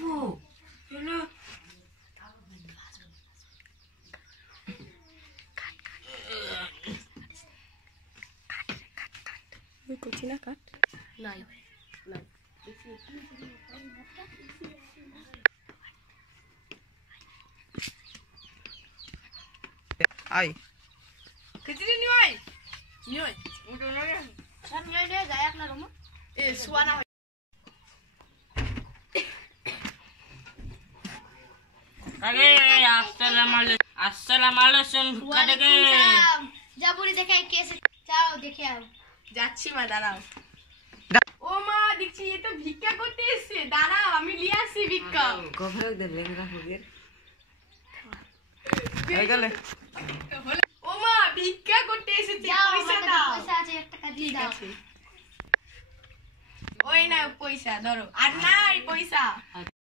আপু হলো করছি না কাট নাই আই খিচুড়ি নিওই নিওই উঠো না স্যার নিয়ে নিয়ে যায় আপনার রুম এ সুয়ানা আগে আসসালামু আলাইকুম কাদেকে জাবুরি দেখে কেসে যাও দেখে আও যাচ্ছি মা দাঁড়াও ও মা দেখছি এ তো ভিক্ষা করতে এসেছে দাঁড়াও আমি নিয়ে আসি ভিক্ষা কফরক দে লেঙ্গা ফকির হয়ে গেলে ও মা ভিক্ষা করতে এসেছে যাও পয়সা আমার দাও কাছে পয়সা আছে 1 টাকা দিয়ে দাও ওই না পয়সা ধরো আর নাই পয়সা